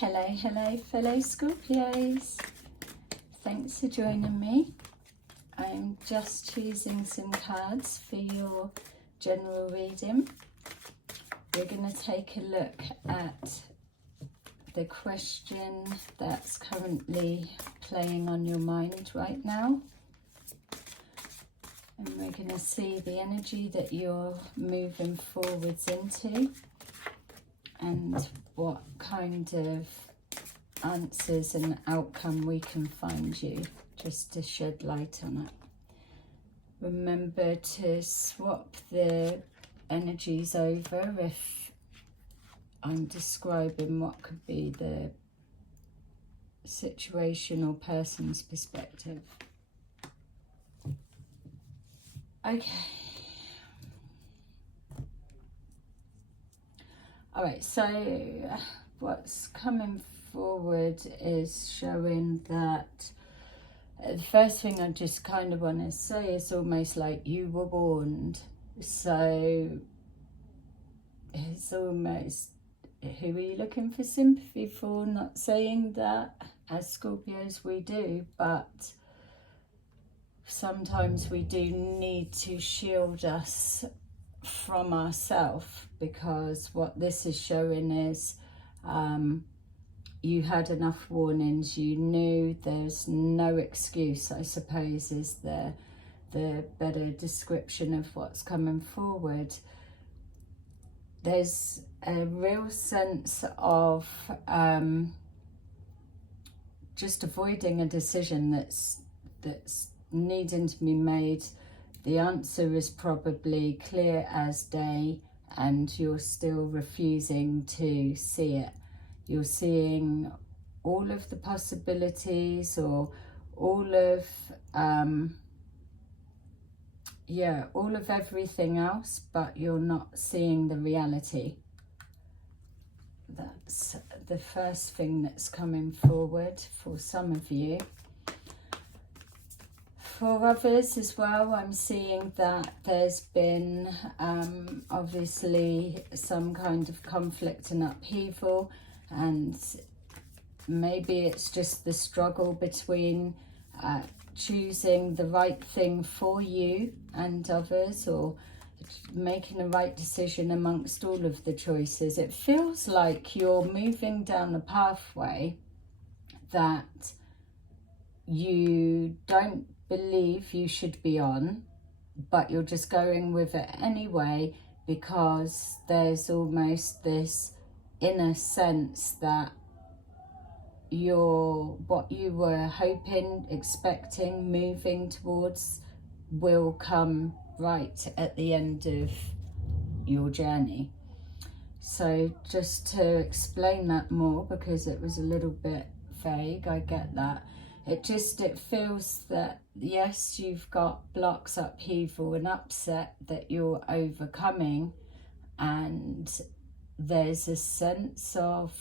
Hello fellow Scorpios, thanks for joining me. I'm just choosing some cards for your general reading. We're going to take a look at the question that's currently playing on your mind right now, and we're going to see the energy that you're moving forwards into and what kind of answers and outcome we can find you, just to shed light on it. Remember to swap the energies over if I'm describing what could be the situation or person's perspective. Okay. All right, so what's coming forward is showing that the first thing I just kind of want to say is almost like you were warned. So it's almost, who are you looking for sympathy for? Not saying that as Scorpios we do, but sometimes we do need to shield us from ourselves, because what this is showing is you had enough warnings, you knew there's no excuse, I suppose is the better description of what's coming forward. There's a real sense of just avoiding a decision that's needing to be made. The answer is probably clear as day, and you're still refusing to see it. You're seeing all of the possibilities, or all of all of everything else, but you're not seeing the reality. That's the first thing that's coming forward for some of you. For others as well, I'm seeing that there's been obviously some kind of conflict and upheaval, and maybe it's just the struggle between choosing the right thing for you and others, or making the right decision amongst all of the choices. It feels like you're moving down a pathway that you don't believe you should be on, but you're just going with it anyway, because there's almost this inner sense that what you were hoping, expecting, moving towards will come right at the end of your journey. So just to explain that more, because it was a little bit vague, I get that. It feels that, yes, you've got blocks, upheaval and upset that you're overcoming, and there's a sense of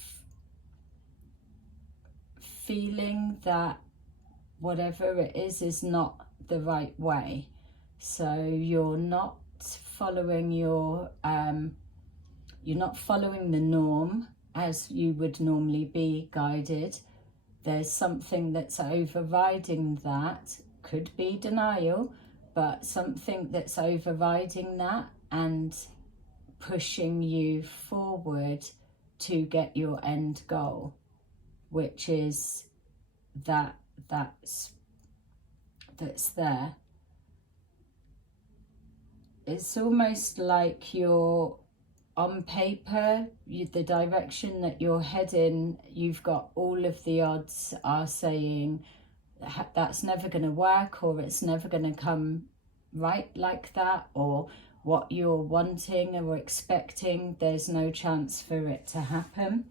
feeling that whatever it is not the right way. So you're not following you're not following the norm as you would normally be guided. There's something that's overriding that. Could be denial, but something that's overriding that and pushing you forward to get your end goal, which is that's there. It's almost like you're on paper, the direction that you're heading, you've got all of the odds are saying that's never going to work, or it's never going to come right like that, or what you're wanting or expecting, there's no chance for it to happen.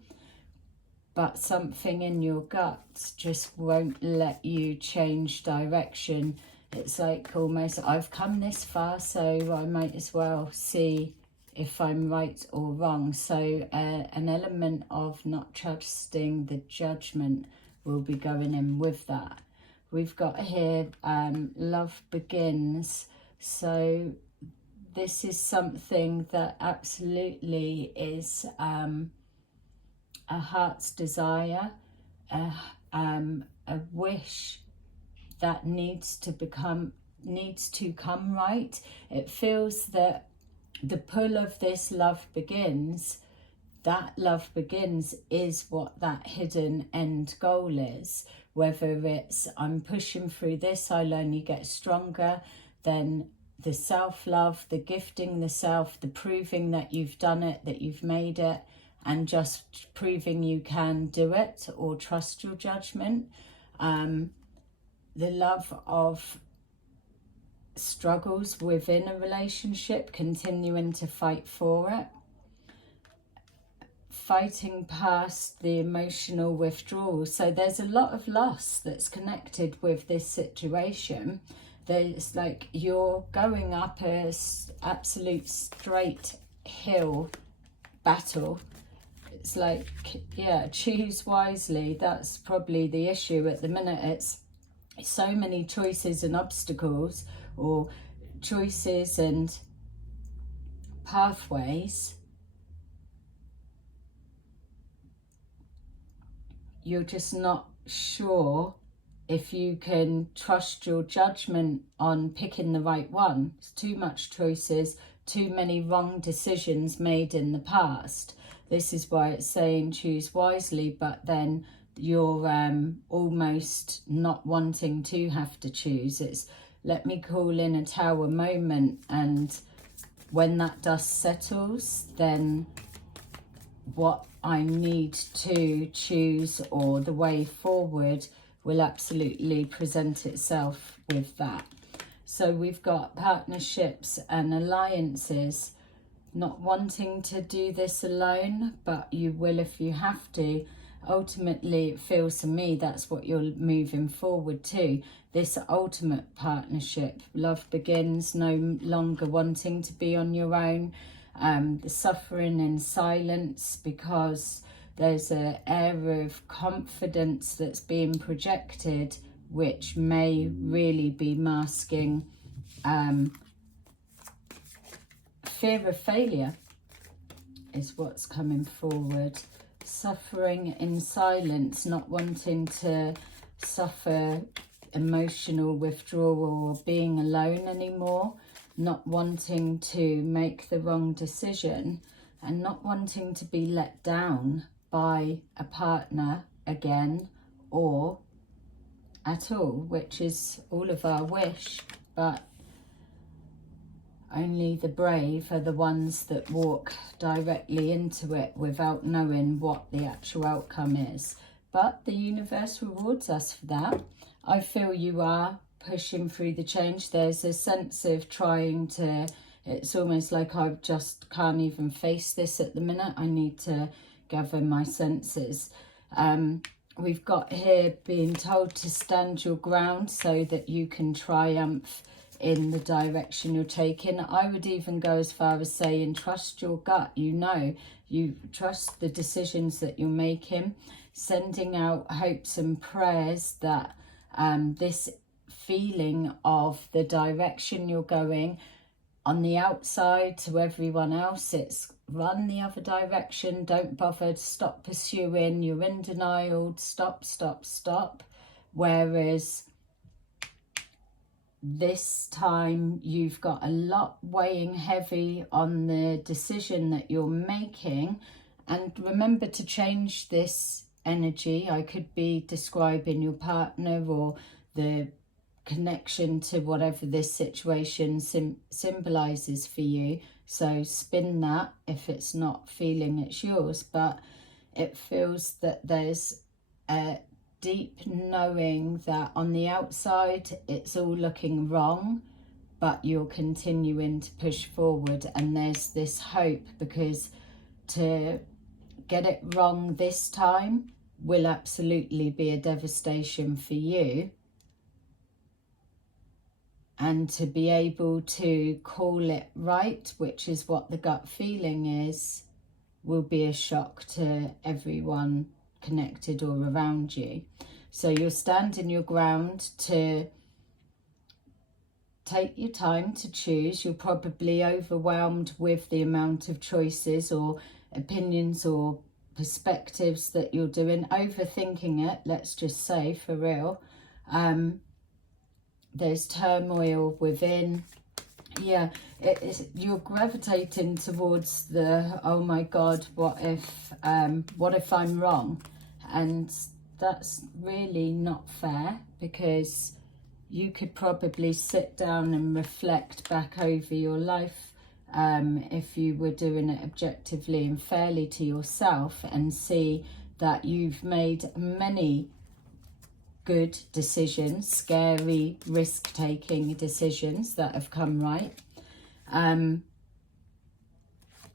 But something in your gut just won't let you change direction. It's like almost, I've come this far, so I might as well see if I'm right or wrong. So an element of not trusting the judgment will be going in with that. We've got here love begins. So this is something that absolutely is a heart's desire, a wish that needs to come right. It feels that the pull of this love begins, that love begins is what that hidden end goal is. Whether it's I'm pushing through this, I'll only get stronger, then the self-love, the gifting the self, the proving that you've done it, that you've made it, and just proving you can do it or trust your judgment. The love of struggles within a relationship, continuing to fight for it, fighting past the emotional withdrawal. So there's a lot of loss that's connected with this situation. There's like you're going up a absolute straight hill battle. It's like, yeah, choose wisely. That's probably the issue at the minute. It's so many choices and obstacles, or choices and pathways. You're just not sure if you can trust your judgment on picking the right one. It's too much choices, too many wrong decisions made in the past. This is why it's saying choose wisely, but then you're almost not wanting to have to choose. It's let me call in a tower moment, and when that dust settles, then what I need to choose or the way forward will absolutely present itself with that. So we've got partnerships and alliances, not wanting to do this alone, but you will if you have to. Ultimately, it feels to me that's what you're moving forward to, this ultimate partnership. Love begins, no longer wanting to be on your own. The suffering in silence, because there's an air of confidence that's being projected, which may really be masking fear of failure is what's coming forward. Suffering in silence, not wanting to suffer emotional withdrawal or being alone anymore, not wanting to make the wrong decision, and not wanting to be let down by a partner again or at all, which is all of our wish, but only the brave are the ones that walk directly into it without knowing what the actual outcome is. But the universe rewards us for that. I feel you are pushing through the change. There's a sense of trying to, it's almost like I just can't even face this at the minute. I need to gather my senses. We've got here being told to stand your ground so that you can triumph in the direction you're taking. I would even go as far as saying trust your gut. You trust the decisions that you're making, sending out hopes and prayers that this feeling of the direction you're going, on the outside to everyone else, it's run the other direction, don't bother, stop pursuing, you're in denial, stop. Whereas this time you've got a lot weighing heavy on the decision that you're making. And remember to change this energy. I could be describing your partner or the connection to whatever this situation symbolizes for you. So spin that if it's not feeling it's yours, but it feels that there's a deep knowing that on the outside it's all looking wrong, but you're continuing to push forward, and there's this hope, because to get it wrong this time will absolutely be a devastation for you, and to be able to call it right, which is what the gut feeling is, will be a shock to everyone connected or around you. So you're standing your ground to take your time to choose. You're probably overwhelmed with the amount of choices or opinions or perspectives that you're doing, overthinking it, let's just say, for real. There's turmoil within. Yeah, you're gravitating towards the, oh my God, what if I'm wrong? And that's really not fair, because you could probably sit down and reflect back over your life, if you were doing it objectively and fairly to yourself, and see that you've made many good decisions, scary, risk-taking decisions that have come right.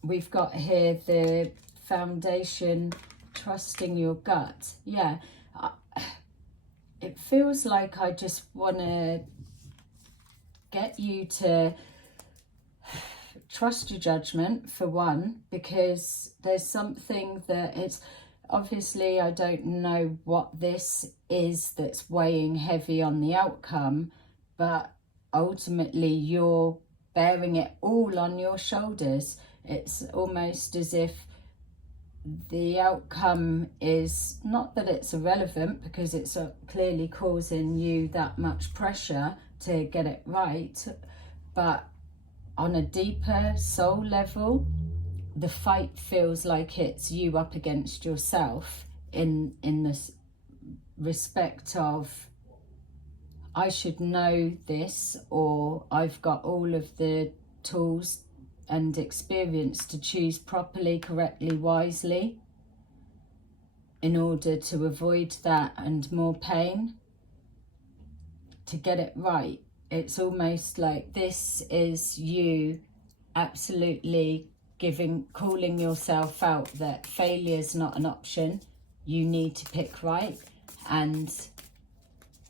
We've got here the foundation, trusting your gut. Yeah, it feels like I just want to get you to trust your judgment, for one, because there's something that it's obviously, I don't know what this is that's weighing heavy on the outcome, but ultimately you're bearing it all on your shoulders. It's almost as if the outcome is not that it's irrelevant, because it's clearly causing you that much pressure to get it right, but on a deeper soul level, the fight feels like it's you up against yourself, in this respect of, I should know this, or I've got all of the tools and experience to choose properly, correctly, wisely, in order to avoid that and more pain, to get it right. It's almost like this is you absolutely calling yourself out, that failure is not an option. You need to pick right, and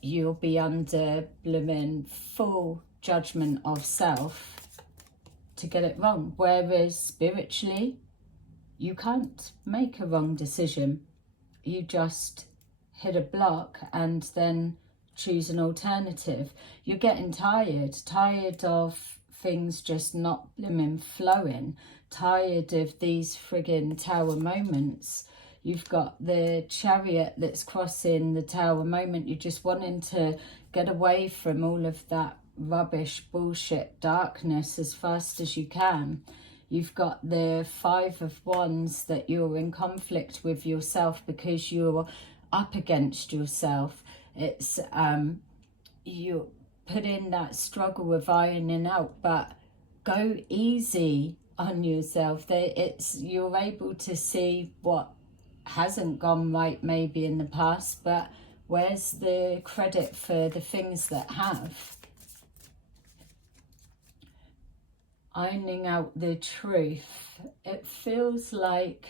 you'll be under blooming full judgment of self to get it wrong. Whereas spiritually, you can't make a wrong decision. You just hit a block and then choose an alternative. You're getting tired of things just not blooming flowing, tired of these friggin' tower moments. You've got the Chariot that's crossing the tower moment. You're just wanting to get away from all of that rubbish, bullshit, darkness as fast as you can. You've got the Five of Wands, that you're in conflict with yourself because you're up against yourself. It's you put in that struggle of ironing out, but go easy on yourself. You're able to see what hasn't gone right maybe in the past, but where's the credit for the things that have? Ironing out the truth. It feels like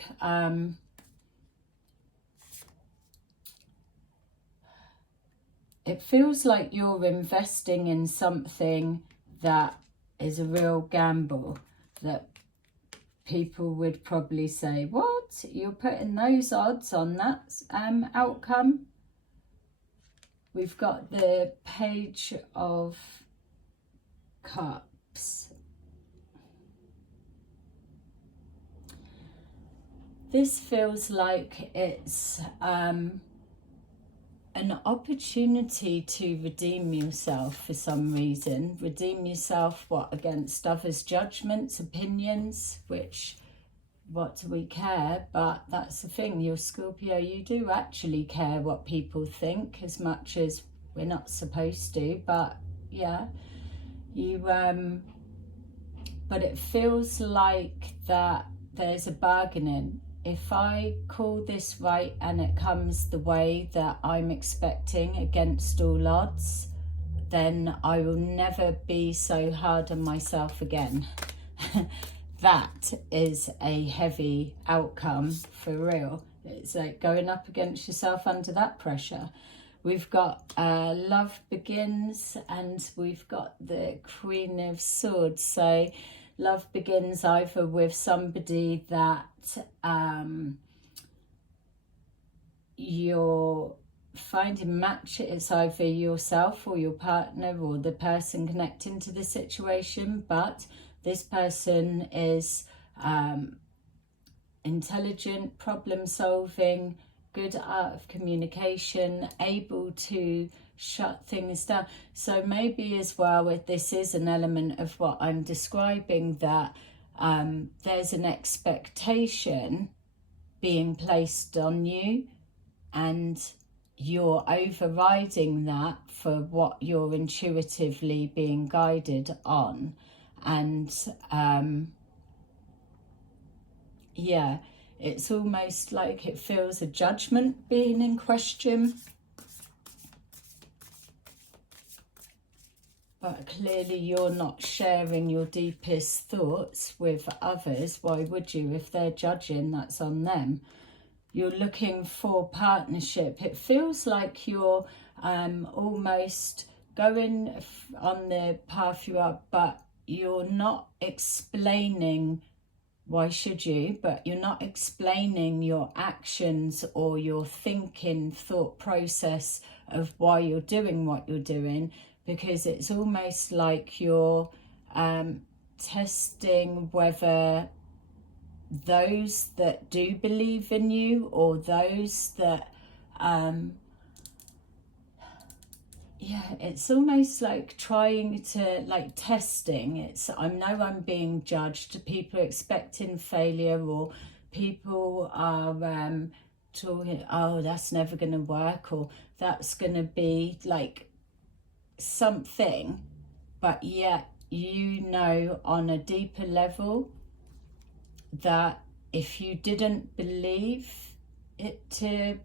you're investing in something that is a real gamble, that people would probably say, what? You're putting those odds on that outcome? We've got the Page of Cups. This feels like it's an opportunity to redeem yourself for some reason. Redeem yourself, what, against others' judgments, opinions, which, what do we care? But that's the thing, you're Scorpio, you do actually care what people think, as much as we're not supposed to, but yeah, you but it feels like that there's a bargaining. If I call this right and it comes the way that I'm expecting against all odds, then I will never be so hard on myself again. That is a heavy outcome, for real. It's like going up against yourself under that pressure. We've got Love Begins, and we've got the Queen of Swords. So love begins either with somebody that you're finding match. It's either yourself or your partner or the person connecting to the situation, but this person is intelligent, problem solving, good art of communication, able to shut things down. So maybe as well, if this is an element of what I'm describing, that there's an expectation being placed on you, and you're overriding that for what you're intuitively being guided on. And yeah, it's almost like it feels a judgment being in question. But clearly you're not sharing your deepest thoughts with others. Why would you? If they're judging, that's on them. You're looking for partnership. It feels like you're almost going on the path you are, but you're not explaining. Why should you? But you're not explaining your actions or your thinking, thought process of why you're doing what you're doing, because it's almost like you're testing whether those that do believe in you, or those that yeah, it's almost like trying to, like, testing. It's, I know I'm being judged. People are expecting failure, or people are talking, oh, that's never going to work, or that's going to be like something. But yet, you know, on a deeper level, that if you didn't believe it to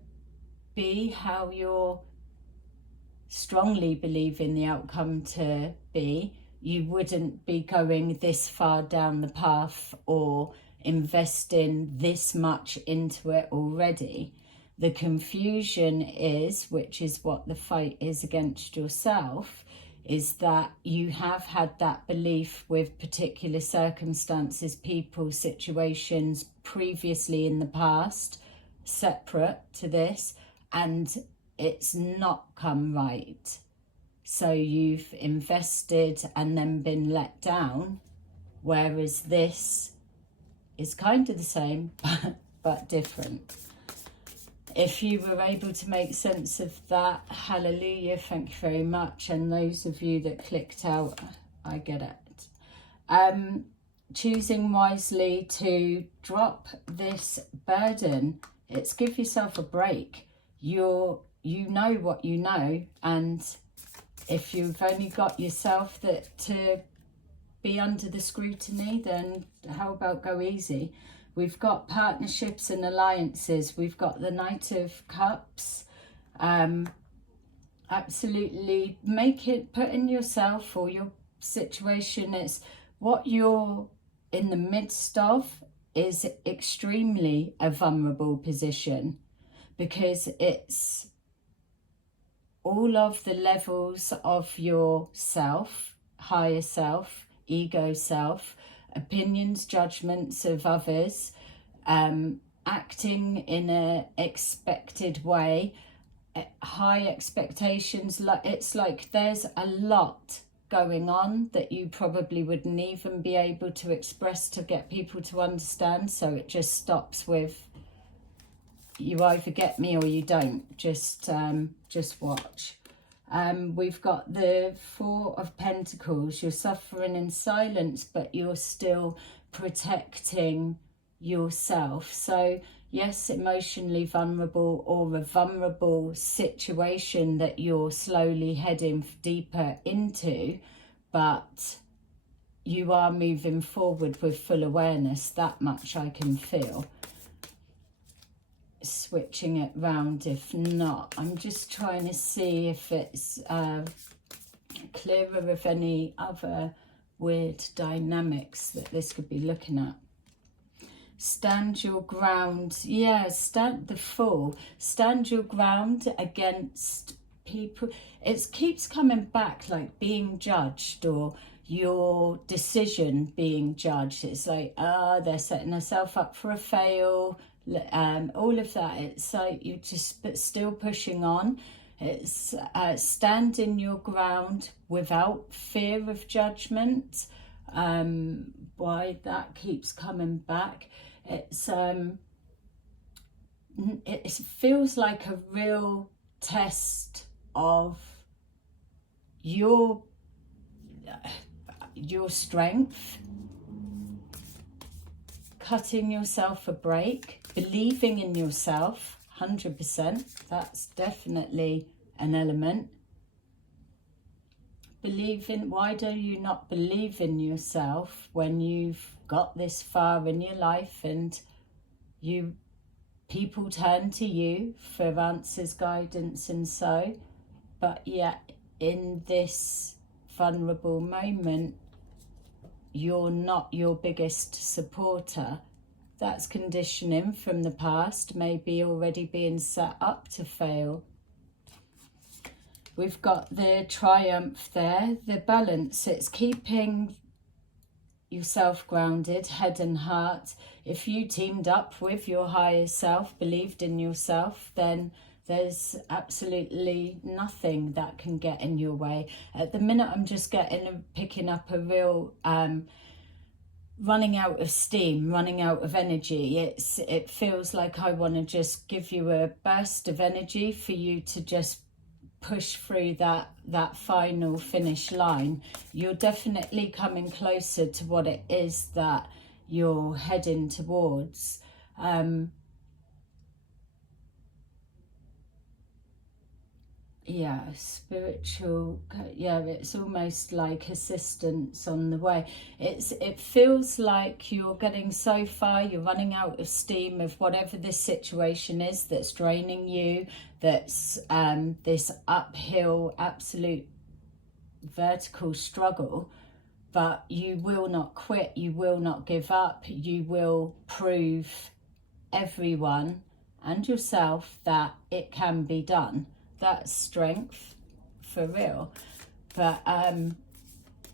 be how you're strongly believing the outcome to be, you wouldn't be going this far down the path or investing this much into it already. The confusion is, which is what the fight is against yourself, is that you have had that belief with particular circumstances, people, situations previously in the past, separate to this, and it's not come right. So you've invested and then been let down, whereas this is kind of the same, but different. If you were able to make sense of that, hallelujah, thank you very much. And those of you that clicked out, I get it. Choosing wisely to drop this burden. It's give yourself a break. You know what you know, and if you've only got yourself that to be under the scrutiny, then how about go easy? We've got partnerships and alliances. We've got the Knight of Cups. Absolutely put in yourself, or your situation is what you're in the midst of is extremely a vulnerable position, because it's all of the levels of your self, higher self, ego self, opinions, judgments of others, acting in a expected way, high expectations. It's like there's a lot going on that you probably wouldn't even be able to express to get people to understand. So it just stops with, you either get me or you don't. Just watch. We've got the Four of Pentacles. You're suffering in silence, but you're still protecting yourself. So yes, emotionally vulnerable, or a vulnerable situation that you're slowly heading deeper into, but you are moving forward with full awareness. That much I can feel. Switching it round if not. I'm just trying to see if it's clearer of any other weird dynamics that this could be looking at. Stand your ground. Yeah, stand the Fool. Stand your ground against people. It keeps coming back, like being judged, or your decision being judged. It's like, they're setting themselves up for a fail. All of that. It's like you just, but still pushing on. It's standing your ground without fear of judgment. Why that keeps coming back. It feels like a real test of your strength, cutting yourself a break, believing in yourself 100%. That's definitely an element. Why do you not believe in yourself when you've got this far in your life and people turn to you for answers, guidance and so, but yet in this vulnerable moment you're not your biggest supporter? That's conditioning from the past, maybe already being set up to fail. We've got the triumph there, the balance. It's keeping yourself grounded, head and heart. If you teamed up with your higher self, believed in yourself, then there's absolutely nothing that can get in your way. At the minute, I'm just picking up a real running out of steam, running out of energy. It feels like I want to just give you a burst of energy for you to just push through that final finish line. You're definitely coming closer to what it is that you're heading towards. Yeah, spiritual, yeah, it's almost like assistance on the way. It feels like you're getting so far, you're running out of steam of whatever this situation is that's draining you, that's this uphill, absolute vertical struggle, but you will not quit, you will not give up, you will prove everyone and yourself that it can be done. That's strength for real. But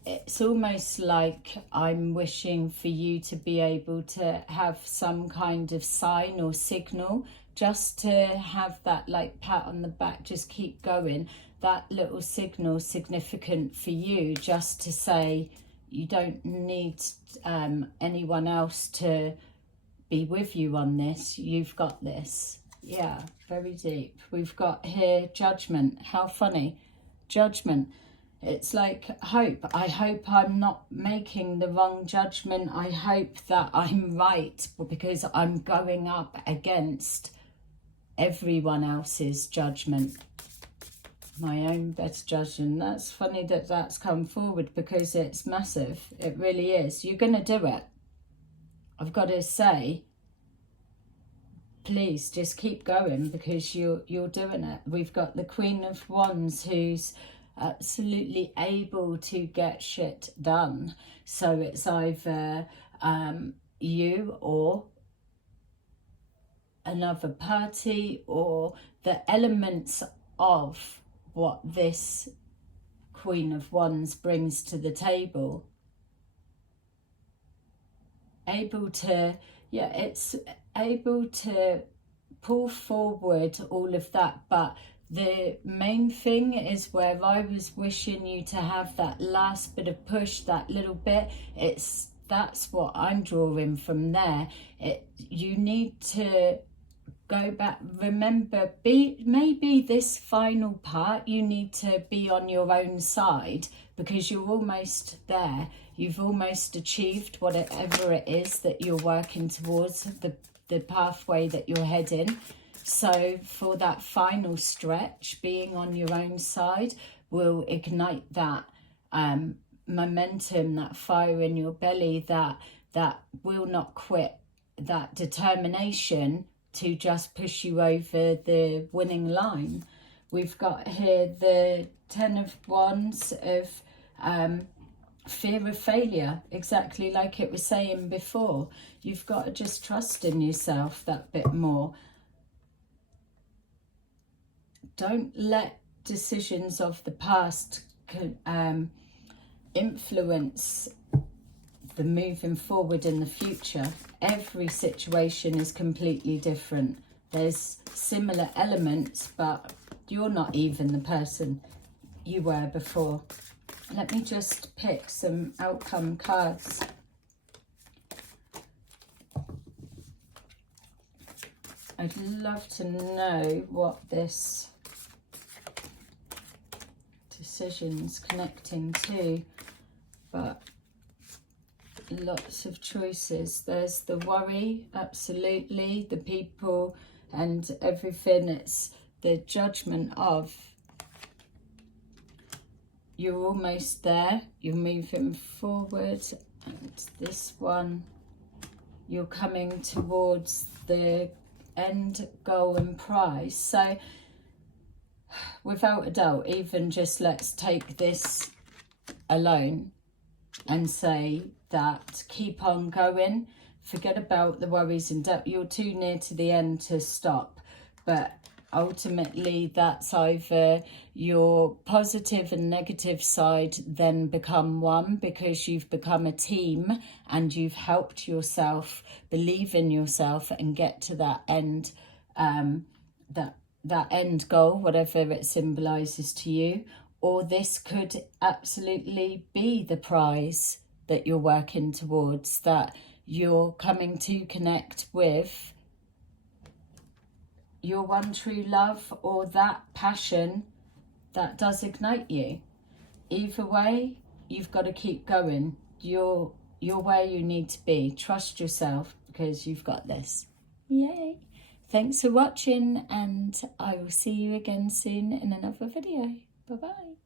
it's almost like I'm wishing for you to be able to have some kind of sign or signal, just to have that like pat on the back, just keep going. That little signal significant for you, just to say you don't need anyone else to be with you on this. You've got this. Yeah, very deep. We've got here judgment. How funny. Judgment. It's like hope. I hope I'm not making the wrong judgment. I hope that I'm right, because I'm going up against everyone else's judgment. My own better judgment. That's funny that that's come forward, because it's massive. It really is. You're going to do it. I've got to say, please just keep going, because you're doing it. We've got the Queen of Wands, who's absolutely able to get shit done. So it's either you or another party, or the elements of what this Queen of Wands brings to the table. Able to, yeah, it's able to pull forward all of that. But the main thing is where I was wishing you to have that last bit of push, that little bit, that's what I'm drawing from there. You need to go back, remember, maybe this final part you need to be on your own side, because you're almost there. You've almost achieved whatever it is that you're working towards, the pathway that you're heading. So for that final stretch, being on your own side will ignite that momentum, that fire in your belly, that will not quit, that determination to just push you over the winning line. We've got here the 10 of Wands of fear of failure, exactly like it was saying before. You've got to just trust in yourself that bit more. Don't let decisions of the past influence the moving forward in the future. Every situation is completely different. There's similar elements, but you're not even the person you were before. Let me just pick some outcome cards. I'd love to know what this decision's connecting to, but lots of choices. There's the worry, absolutely, the people and everything. It's the judgment of, you're almost there, you're moving forward, and this one, you're coming towards the end goal and prize. So without a doubt, even just let's take this alone and say that keep on going, forget about the worries and doubt. You're too near to the end to stop, but ultimately that's either your positive and negative side then become one, because you've become a team and you've helped yourself believe in yourself and get to that end, that end goal, whatever it symbolizes to you. Or this could absolutely be the prize that you're working towards, that you're coming to connect with your one true love, or that passion that does ignite you. Either way, you've got to keep going. You're where you need to be. Trust yourself, because you've got this. Yay! Thanks for watching, and I will see you again soon in another video. Bye-bye.